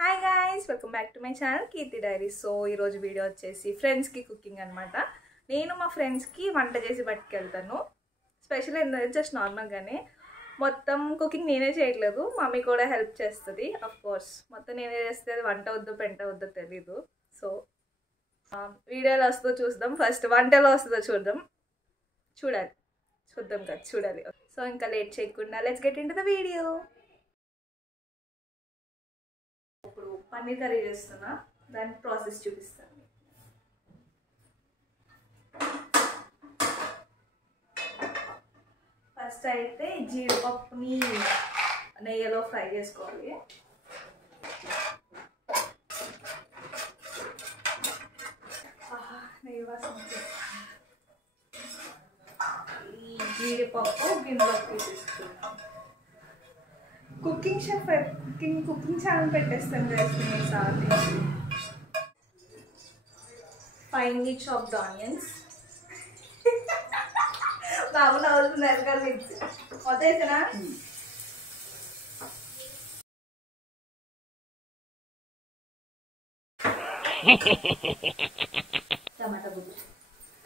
Hi guys, welcome back to my channel Keerthi diaries. So ఈరోజు video వచ్చేసి ఫ్రెండ్స్కి cooking అనమాట. నేను మా ఫ్రెండ్స్కి వంట చేసి పట్టుకెళ్తాను. స్పెషల్ ఏంటంటే జస్ట్ నార్మల్గానే మొత్తం కుకింగ్ నేనే చేయట్లేదు, మమ్మీ కూడా హెల్ప్ చేస్తుంది. అఫ్ కోర్స్ మొత్తం నేనే చేస్తే అది వంట వద్దో పెంట వద్దో తెలీదు. సో వీడియోలో వస్తుందో చూద్దాం, ఫస్ట్ వంటలో వస్తుందో చూద్దాం కదా చూడాలి. సో ఇంకా లేట్ చేయకుండా let's get into the video. ఇప్పుడు పన్నీర్ కర్రీ చేస్తున్నా, దాని ప్రాసెస్ చూపిస్తాను. ఫస్ట్ అయితే జీడిపప్పుని నెయ్యిలో ఫ్రై చేసుకోవాలి. నెయ్యి వాసన ఈ జీడిపప్పు గిన్నెలోకి తీసుకున్నాం. కుకింగ్ షెఫ్ కుకింగ్ ఛానల్ పెట్టేస్తాను గైస్ సార్లు. Finely chopped onions. బాబు నవ్వుతున్నారు కదా, వదిలేసనా?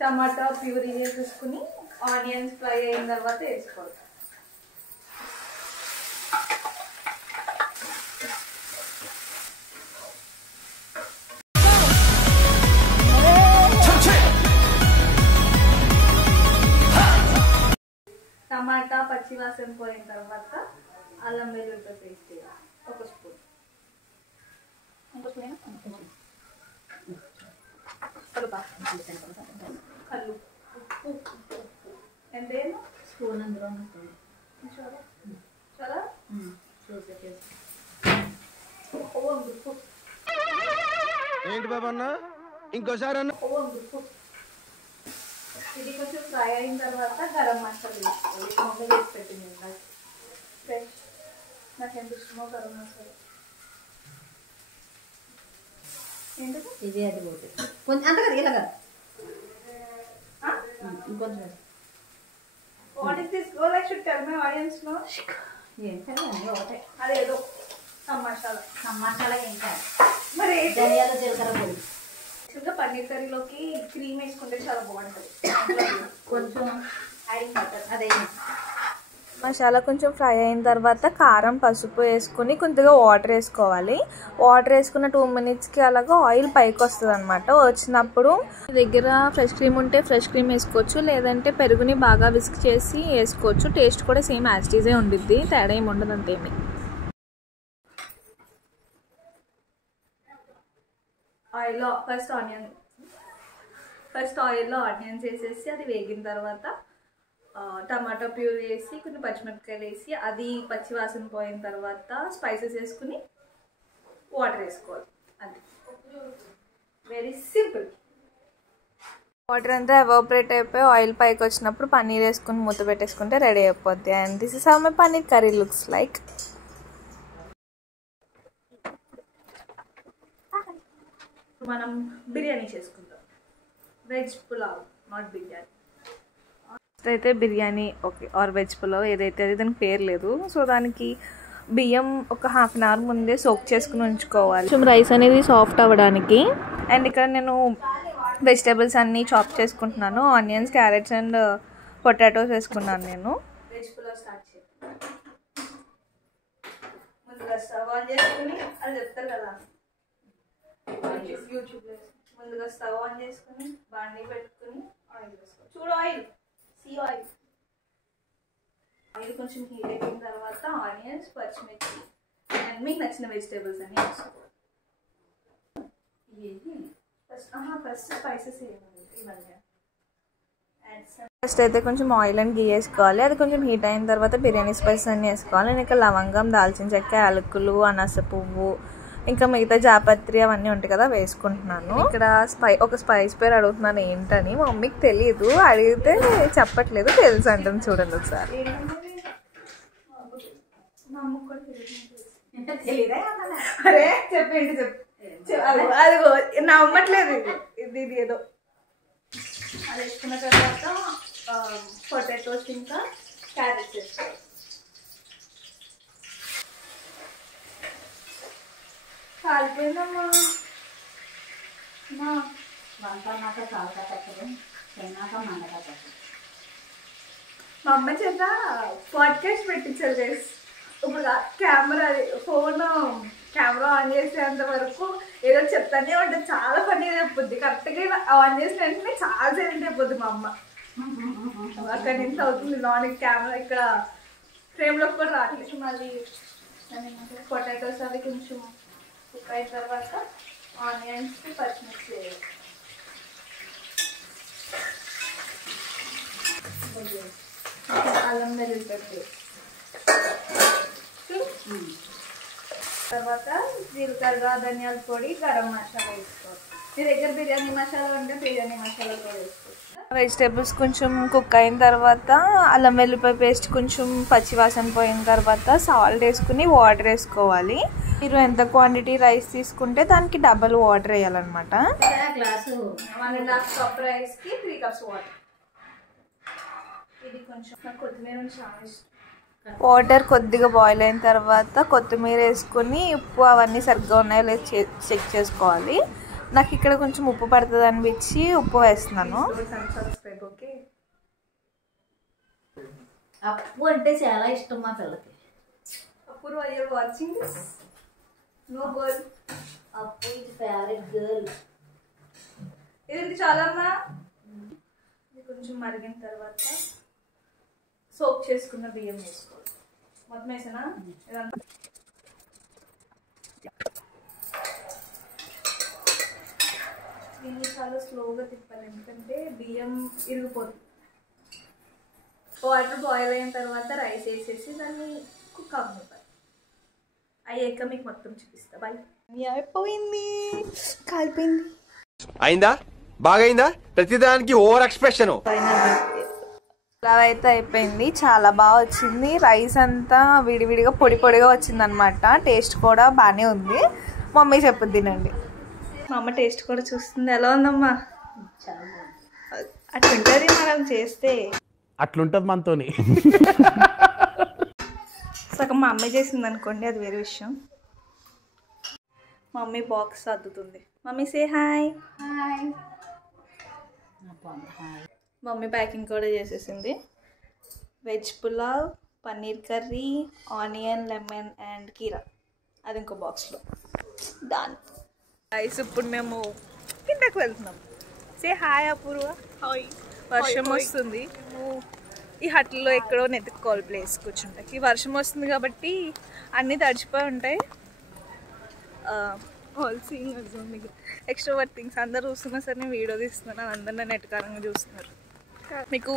టమాటా ప్యూరీ చేసుకుని ఆనియన్స్ ఫ్రై అయిన తర్వాత వేసుకోవాలి. టమాటా పచ్చివాసన పోయిన తర్వాత అల్లం వెల్లుల్లి పేస్ట్ ఒక స్పూన్, కల్లు ఉప్పు ఎంతేనా స్పూన్ అందులో చాలా ఏంటి బాబా అన్న ఇంకోసారి అన్న. ఇది కొంచెం ఫ్రై అయిన తర్వాత గరం మసాలా వేసుకోవాలి. మమ్మీ వేసి పెట్టింది నాకు ఫ్రెష్, నాకు ఎంత ఇష్టమో గరం మసాలా. ఏంటది? ఇది అది పోతే కొంచెం అంత కదా ఇలాగా ఇంకొంచెం. What is this girl? I should tell my audience no. ఏంటంటే అన్నీ ఒకటే. అదేదో మసాలా మసాలా ఇంకా మరి ధనియాలు జీలకర్ర పొడి. యాక్చువల్గా పన్నీర్ కర్రీలోకి క్రీమ్ వేసుకుంటే చాలా బాగుంటుంది. కొంచెం యాడింగ్ బటర్ అదే మసాలా కొంచెం ఫ్రై అయిన తర్వాత కారం పసుపు వేసుకుని కొద్దిగా వాటర్ వేసుకోవాలి. వాటర్ వేసుకున్న 2 minutesకి అలాగా ఆయిల్ పైకి వస్తుంది అనమాట. వచ్చినప్పుడు దగ్గర ఫ్రెష్ క్రీమ్ ఉంటే ఫ్రెష్ క్రీమ్ వేసుకోవచ్చు, లేదంటే పెరుగుని బాగా విస్క్ చేసి వేసుకోవచ్చు. టేస్ట్ కూడా సేమ్ యాజ్ ఇట్ ఈజే ఉండిద్ది, తేడా ఏమి ఉండదు అంతేమి. ఆయిల్లో ఫస్ట్ ఆయిల్లో ఆనియన్స్ వేసేసి అది వేగిన తర్వాత టమాటా ప్యూర్ వేసి కొన్ని పచ్చిమిరపకాయలు వేసి అది పచ్చి వాసన పోయిన తర్వాత స్పైసెస్ వేసుకుని వాటర్ వేసుకోవాలి. అది వెరీ సింపుల్. వాటర్ అంతా ఎవాపరేట్ అయిపోయి ఆయిల్ పైకి వచ్చినప్పుడు పన్నీర్ వేసుకుని మూత పెట్టేసుకుంటే రెడీ అయిపోద్ది. And this is how my paneer curry looks like. మనం బిర్యానీ చేసుకుంటాం, వెజ్ పులావ్, నాట్ బిర్యానీ. అయితే biryani okay or veg pulao ఏదైతే అది దానికి పేరు లేదు. సో దానికి బియ్యం ఒక 1/2 hour ముందే సోక్ చేసుకుని ఉంచుకోవాలి, కొంచెం రైస్ అనేది సాఫ్ట్ అవ్వడానికి. అండ్ ఇక్కడ నేను వెజిటేబుల్స్ అన్నీ చాప్ చేసుకుంటున్నాను. ఆనియన్స్, క్యారెట్స్ అండ్ పొటాటోస్ వేసుకున్నాను నేను. వెజ్ పులావ్ స్టార్ట్ చేయాలి. ముందుగా స్టవ్ ఆన్ చేసుకుని అది చెప్తారు కదా యూట్యూబ్లో, ముందుగా స్టవ్ ఆన్ చేసుకుని బాండీ పెట్టుకుని ఆయిల్ వేసుకోవాలి. చూడు ఆయిల్, సీ ఆయిల్. ఆయిల్ కొంచెం హీట్ అయిన తర్వాత ఆనియన్స్, పచ్చిమిర్చి అండ్ మీకు నచ్చిన వెజిటేబుల్స్ అన్నీ వేసుకోవాలి. ఫస్ట్ స్పైసెస్ ఇవన్నీ ఫస్ట్ అయితే కొంచెం ఆయిల్ అండ్ గీ వేసుకోవాలి. అది కొంచెం హీట్ అయిన తర్వాత బిర్యానీ స్పైసెస్ అన్నీ వేసుకోవాలి. నేను ఇక్కడ లవంగం, దాల్చిన చెక్క, యాలకులు, అనాస పువ్వు, ఇంకా మిగతా జాపత్రి అవన్నీ ఉంటాయి కదా వేసుకుంటున్నాను. ఇక్కడ ఒక స్పైస్ పేరు అడుగుతున్నాను ఏంటని, మా మమ్మీకి తెలియదు, అడిగితే చెప్పట్లేదు, తెలుసు అంటుంది. చూడండి ఒకసారి. అరే చెప్పండి అదిగో నమ్మట్లేదు. ఇది ఏదో అది వేసుకున్న తర్వాత పొటాటోస్ ఇంకా క్యారెట్స్ వేసుకోవాలి. కాలిపోయిందమ్మా. వంట అన్నాక కాలుగా తప్పదు, తిన్నాక మండగా తప్పదు. మా అమ్మ చేత పాడ్కాస్ట్ పెట్టించారు గైస్. ఇప్పుడు కెమెరా కెమెరా ఆన్ చేసేంత వరకు ఏదో చెప్తానే ఉంటుంది. చాలా ఫన్నీగా చెప్పుద్ది. కరెక్ట్గా ఆన్ చేసిన వెంటనే చాలా సైలెంట్ అయిపోద్ది మా అమ్మ. అక్కడ నుంచి అవుతుంది నాన్ కెమెరా ఇక్కడ ఫ్రేమ్లోకి కూడా రావట్లేదు. మళ్ళీ పొటాటోస్ అవి కొంచెం కుక్ అయిన తర్వాత ఆనియన్స్ పచ్చిమిర్చి వేయాలి. అల్లం వెల్లుల్లి తర్వాత జీలకర్ర ధనియాల పొడి గరం మసాలా వేసుకోవాలి. మీ దగ్గర బిర్యానీ మసాలా ఉంటే బిర్యానీ మసాలా కూడా వేసుకోవచ్చు. వెజిటేబుల్స్ కొంచెం కుక్ అయిన తర్వాత అల్లం వెల్లుల్లిపాయ పేస్ట్ కొంచెం పచ్చివాసన పోయిన తర్వాత సాల్ట్ వేసుకుని వాటర్ వేసుకోవాలి. మీరు ఎంత క్వాంటిటీ రైస్ తీసుకుంటే దానికి డబల్ వాటర్ వేయాలన్నమాట. గ్లాసు 1.5 కప్ రైస్కి 3 కప్స్ వాటర్. ఇది కొంచెం కొత్తిమీర చాలా ఇష్టం. వాటర్ కొద్దిగా బాయిల్ అయిన తర్వాత కొత్తిమీర వేసుకొని ఉప్పు అవన్నీ సరిగ్గా ఉన్నాయో లేదో చెక్ చేసుకోవాలి. నాకు ఇక్కడ కొంచెం ఉప్పు పడుతుంది అనిపించి ఉప్పు వేస్తున్నాను. అప్పు అంటే చాలా ఇష్టం మా పిల్లకి. అప్పుడు వాచింగ్ నో గర్ల్. అప్పు ఇది ఫేవరెట్ గర్ల్. ఇది చాలమ్మా. ఇది కొంచెం మరిగిన తర్వాత సోక్ చేసుకున్న బియ్యం వేసుకోవాలి. మొత్తం వేసానా? దీన్ని చాలా స్లోగా తిప్పాలి, ఎందుకంటే బియ్యం ఇరిగిపోతుంది. వాటర్ బాయిల్ అయిన తర్వాత రైస్ వేసేసి దాన్ని కుక్ అవ్వనివ్వాలి. అయ్యాక మీకు మొత్తం చూపిస్తా. బాయ్. అయిపోయింది, కాలిపోయింది. అయిందా? బాగైందా? ప్రతిదానికి ఓవర్ ఎక్స్ప్రెషన్. ఇలా అయితే అయిపోయింది. చాలా బాగా వచ్చింది. రైస్ అంతా విడివిడిగా పొడి పొడిగా వచ్చిందనమాట. టేస్ట్ కూడా బాగానే ఉంది. మమ్మీ చెప్పు తినండి. మా అమ్మ టేస్ట్ కూడా చూస్తుంది. ఎలా ఉందమ్మా? అట్లుంటుంది మనం చేస్తే. అట్లుంటుంది మనతోని. సగం మా అమ్మ చేసింది అనుకోండి, అది వేరే విషయం. మా మమ్మీ బాక్స్ సర్దుతుంది. Mummy say hi. Hi. Mummy packing కూడా చేసేసింది. Veg pulao, paneer curry, onion, lemon and కీరా. అది ఇంకో బాక్స్లో. డన్. రైస్ ఇప్పుడు మేము ఇంటికి వెళ్తున్నాం. సే హాయ్ అపూర్వ. హాయ్. వర్షం వస్తుంది. ఈ హట్లో ఎక్కడో నెతుక్కోవాలి ప్లేస్ కూర్చుంటాయి. ఈ వర్షం వస్తుంది కాబట్టి అన్నీ తడిచిపోయి ఉంటాయి. All seeing extrovert things. అందరు చూస్తున్నా సరే నేను వీడియో తీస్తున్నాను. అందరు నన్ను ఎటకారంగా చూస్తున్నారు. మీకు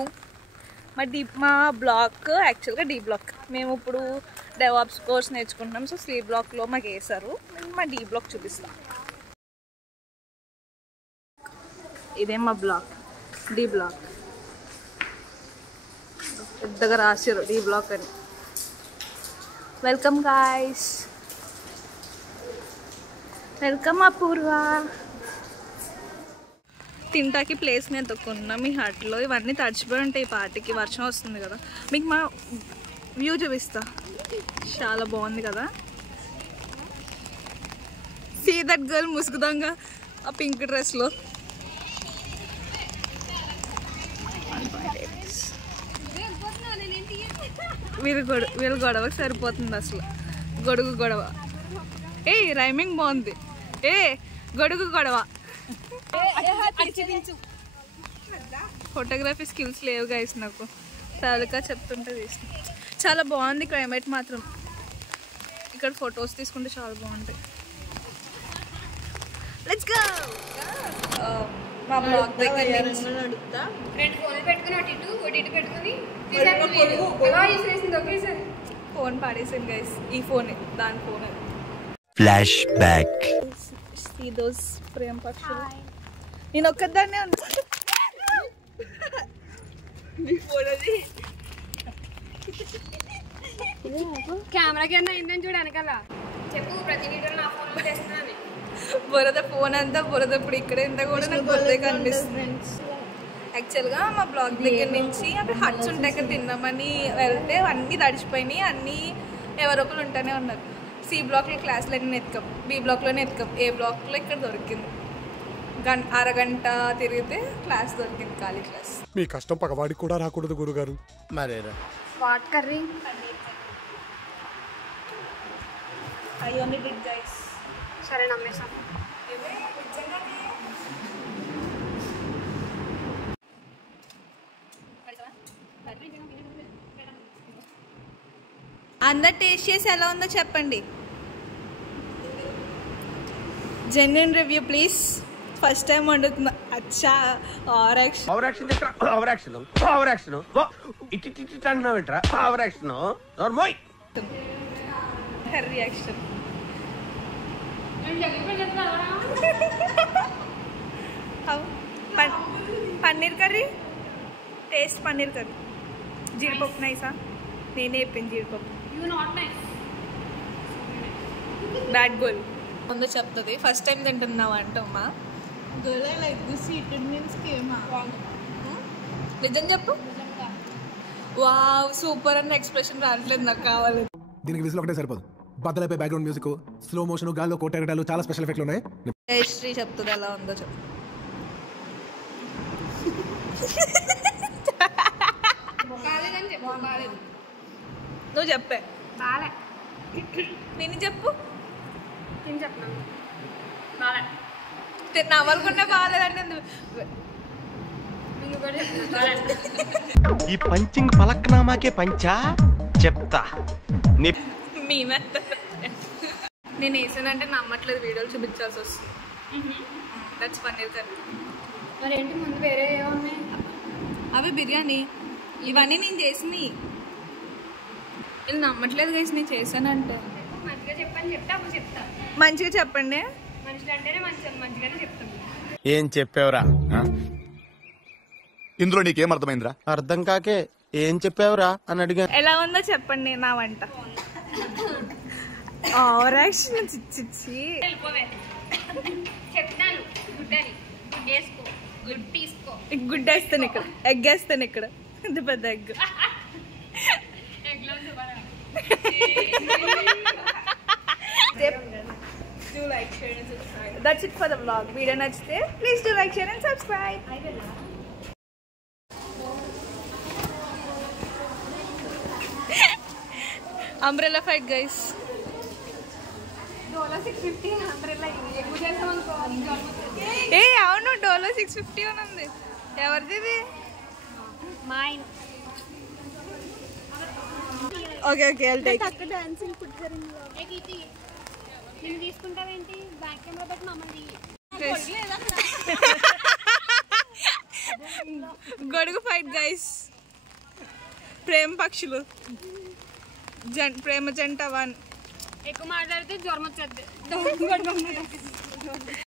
మా బ్లాక్ యాక్చువల్గా డి బ్లాక్. మేము ఇప్పుడు డెవాప్స్ కోర్స్ నేర్చుకుంటున్నాం. సో సి బ్లాక్లో మాకు వేసారు. మా డి బ్లాక్ చూపిస్తాం. ఇదే మా బ్లాక్, డి బ్లాక్. పెద్దగా రాశారు డి బ్లాక్ అని. Welcome guys. వెల్కమ్ అపూర్వ. తింటాకి ప్లేస్ నేను తొక్కున్నాం ఈ హట్లో. ఇవన్నీ తడిచిపోయి ఉంటాయి. ఈ పార్టీకి వర్షం వస్తుంది కదా. మీకు మా వ్యూ చూపిస్తా. చాలా బాగుంది కదా. సీ దట్ గర్ల్ ముసుగుదంగా ఆ పింక్ డ్రెస్లో. వీళ్ళ గొడవకి సరిపోతుంది అసలు. గొడుగు గొడవ. ఏ రైమింగ్ బాగుంది. ఏ గొడుగు గొడవ. ఫోటోగ్రఫీ స్కిల్స్ లేవు గైస్ నాకు. చాలా చెప్తుంటే తీసిన. చాలా బాగుంది క్లైమేట్ మాత్రం. ఇక్కడ ఫొటోస్ తీసుకుంటే చాలా బాగుంటాయి. Let's go. మా బ్లాగ్ దగ్గర నుంచి 2 ఫోన్లు పెట్టుకుని ఒకటి ఇటు పెట్టుకుని ఎలా చేసేసింది ఒకేసారి. ఫోన్ పాడేసాను గైస్. ఈ ఫోన్ దాని phone. Flash back. See those ప్రేమ పక్షులు. నేను ఒక్కదాన్నే ఉన్నా. కెమెరాకి అన్నా అయిందని చూడు వెనకాల. చెప్పు ప్రతి వీడియోలో నా ఫోన్ చేస్తున్నాను. బురద ఫోన్ అంతా బురద. ఇప్పుడు ఇక్కడ ఎంత కూడా నాకు బురదే కనిపిస్తుంది. యాక్చువల్గా మా బ్లాగ్ దగ్గర నుంచి అక్కడ హట్స్ ఉంటాయి. అక్కడ తిన్నామని వెళ్తే అన్నీ తడిచిపోయినాయి. అన్నీ ఎవరొకరు ఉంటూనే ఉన్నారు. సి బ్లాక్లో క్లాసులన్నీ ఎత్తుకాం, బి బ్లాక్లోనే ఎత్తుకాం, ఏ బ్లాక్లో ఇక్కడ దొరికింది. అరగంట తిరిగితే క్లాస్ దొరికింది, ఖాళీ క్లాస్. మీ కష్టం పగవాడికి కూడా రాకూడదు గురుగారు. మరేరా what curry? I only did guys. సరే నమ్మేసాం. అందరు టేస్ట్ చేసి ఎలా ఉందో చెప్పండి. Genuine review please. First time వండుతున్నా. అచ్చా over action. Over action over action over action ఇటు అంటున్నావు ఏంట్రా? Over action normal reaction. Paneer curry taste, paneer curry. జీడిపప్పు నైసా? నేనే చెప్పింది జీడిపప్పు. బ్యాడ్ గోల్ ముందు చెప్తుంది. ఫస్ట్ టైం తింటున్నావు అంటమ్మా. నిజం చెప్పు. వావ్ సూపర్ అన్న ఎక్స్ప్రెషన్ రావట్లేదు, నాకు కావాలి. దీనికి విసులు ఒకటే సరిపోదు. బద్దలపై బ్యాక్గ్రౌండ్ మ్యూజిక్, స్లో మోషన్, గాల్లో కోటెరటాలు, చాలా స్పెషల్ ఎఫెక్ట్లు ఉన్నాయి. శ్రీ చెప్తుంది ఎలా ఉందో చెప్పు. నువ్వు చెప్పే. బాలే. నేను చెప్పు. నేను చెప్తున్నాను బాలే. నవ్వకుండా బాగాలేదంటే నువ్వు కూడా చెప్తున్నా బాలే. ఈ పంచింగ్ పలక్నామాకే పంచా చెప్తా. మేమే నేను వేసానంటే నమ్మట్లేదు, వీడియోలు చూపించాల్సి వస్తుంది. That's paneer curry. మరి ఏంటి ముందు వేరే ఏమున్నాయి? అవి బిర్యానీ. ఇవన్నీ నేను చేసినవి. వీళ్ళు నమ్మట్లేదు గైస్ నేను చేశానంటే. మంచిగా చెప్పని చెప్తే అప్పుడు చెప్తా. మంచిగా చెప్పండి. మనుషులు అంటేనే మంచిగానే చెప్తాను. ఏం చెప్పావురా? ఇందులో నీకేం అర్థమైందిరా? అర్థం కాకే ఏం చెప్పావురా అని అడిగా. ఎలా ఉందో చెప్పండి నా వంట. ఓవరాక్షన్ చిచ్చి. చెప్తాను గుడ్డని గుడ్ వేసుకో, గుడ్ తీసుకో. గుడ్డ వేస్తాను ఇక్కడ, ఎగ్ వేస్తాను ఇక్కడ. ఇంత పెద్ద egg. Do like, share and subscribe. That's it for the vlog. Video నచ్చితే please do like, share and subscribe. Umbrella fight guys. $650 umbrella ఎక్కువ చేస్తాం అనుకో. ఏ అవును డోలో 650 అని ఉంది. ఎవరిది ఇది? Mine. Okay okay I'll take. నేను తీసుకుంటావేంటి? బ్యాక్ కెమెరా పెట్టి మమ్మల్ని గొడుగు ఫైట్ గైస్. ప్రేమ పక్షులు ప్రేమ జంట 1. ఎక్కువ మాట్లాడితే జ్వరం వచ్చేది.